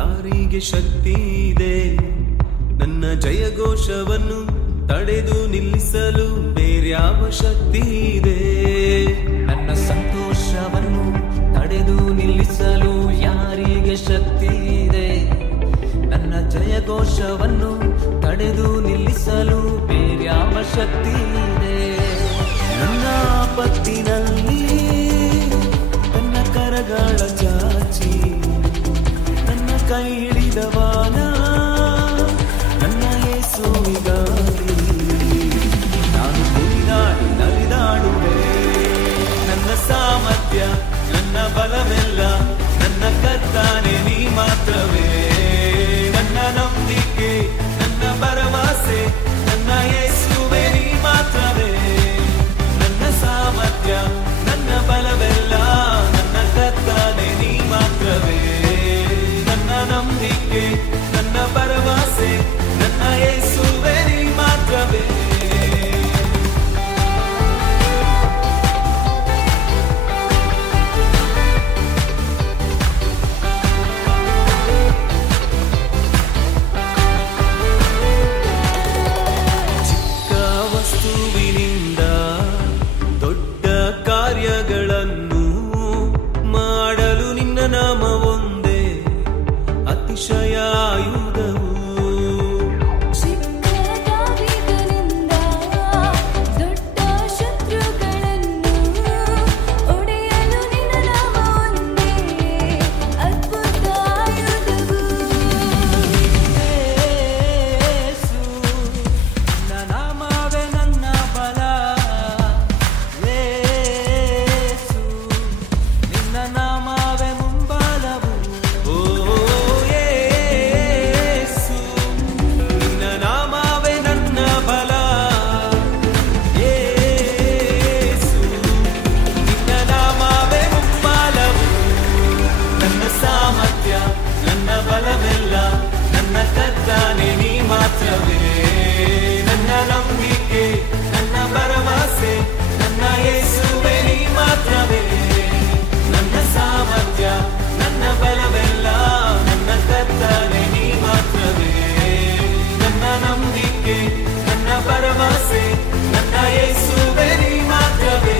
ಯಾರಿಗೆ ಶಕ್ತಿ ಇದೆ ನನ್ನ ಜಯಘೋಷವನ್ನು ತಡೆದು ನಿಲ್ಲಿಸಲು? ಬೇರ್ಯಾವ ಶಕ್ತಿ ಇದೆ ನನ್ನ ಸಂತೋಷವನ್ನು ತಡೆದು ನಿಲ್ಲಿಸಲು? ಯಾರಿಗೆ ಶಕ್ತಿ ಇದೆ ನನ್ನ ಜಯಘೋಷವನ್ನು ತಡೆದು ನಿಲ್ಲಿಸಲು? ಬೇರ್ಯಾವ ಶಕ್ತಿ ಇದೆ? ನನ್ನ ಆಪತ್ತಿನಲ್ಲಿ ನನ್ನ ಕರಗಳ ಚಾಚಿ ನನ್ನ ಕೈ ಹಿಡಿದವಾನ ನನ್ನ ಯೇಸುವಿಗಾಗಿ ನಾನು ಕುಣಿದಾಡಿ ನಲಿದಾಡುವೆ. ನನ್ನ ಸಾಮರ್ಥ್ಯ ನನ್ನ ಬಲವೆಲ್ಲ ನನ್ನ ಕರ್ತಾನೆ ನೀ ಮಾತ್ರವೇ. ನನ್ನ ನಂಬಿಕೆ ನನ್ನ ಭರವಸೆ ನನ್ನ ಯೇಸುವೆ ನೀ ಮಾತ್ರವೇ. ನನ್ನ ಸಾಮರ್ಥ್ಯ ನನ್ನ ಬಲವೆಲ್ಲ ನನ್ನ ಕರ್ತಾನೆ ನೀ ಮಾತ್ರವೇ. ನನ್ನ ನಂಬಿಕೆ ನನ್ನ ಭರವಸೆ ನನ್ನ ಯೇಸುವೆ ನೀ ಮಾತ್ರವೇ. ಚಿಕ್ಕ ವಸ್ತುವಿನಿಂದ ದೊಡ್ಡ ಕಾರ್ಯಗಳನ್ನು ಮಾಡಲು ನಿನ್ನ ನಾಮ ಒಂದೇ ಅತಿಶಯ ಆಯುಧವು. ನನ್ನ ನಂಬಿಕೆ ನನ್ನ ಭರವಸೆ ನನ್ನ ಯೇಸುವೆ ನೀ ಮಾತ್ರವೇ. ನನ್ನ ಸಾಮರ್ಥ್ಯ ನನ್ನ ಬಲವೆಲ್ಲ ನನ್ನ ಕರ್ತನೆ ನೀ ಮಾತ್ರವೇ. ನನ್ನ ನಂಬಿಕೆ ನನ್ನ ಭರವಸೆ ನನ್ನ ಯೇಸುವೆ ನೀ ಮಾತ್ರವೇ.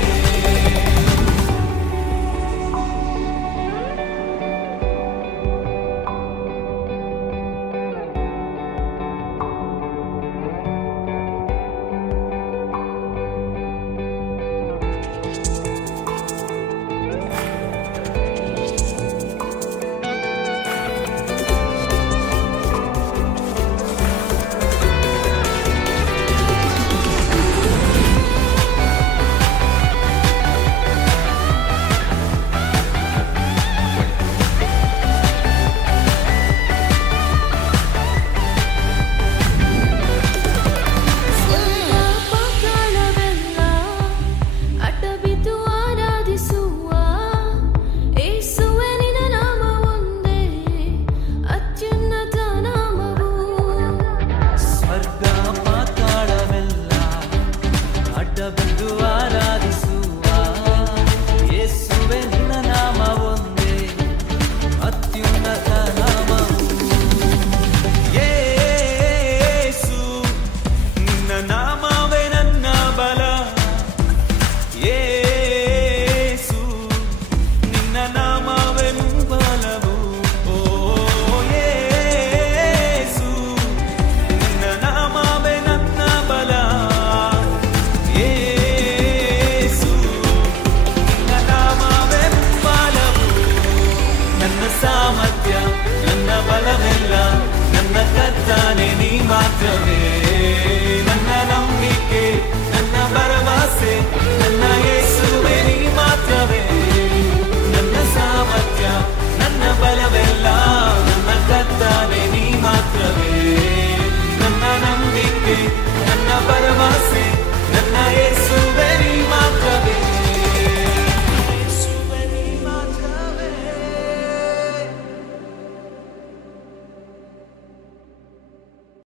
ನನ್ನ ನಂಬಿಕೆ ನನ್ನ ಭರವಸೆ ನನ್ನ ಯೇಸುವೆ ನೀ ಮಾತ್ರವೇ. ನನ್ನ ಸಾಮರ್ಥ್ಯ ನನ್ನ ಬಲವೆಲ್ಲ ನನ್ನ ಕರ್ತನೆ ನೀ ಮಾತ್ರವೇ. ನನ್ನ ನಂಬಿಕೆ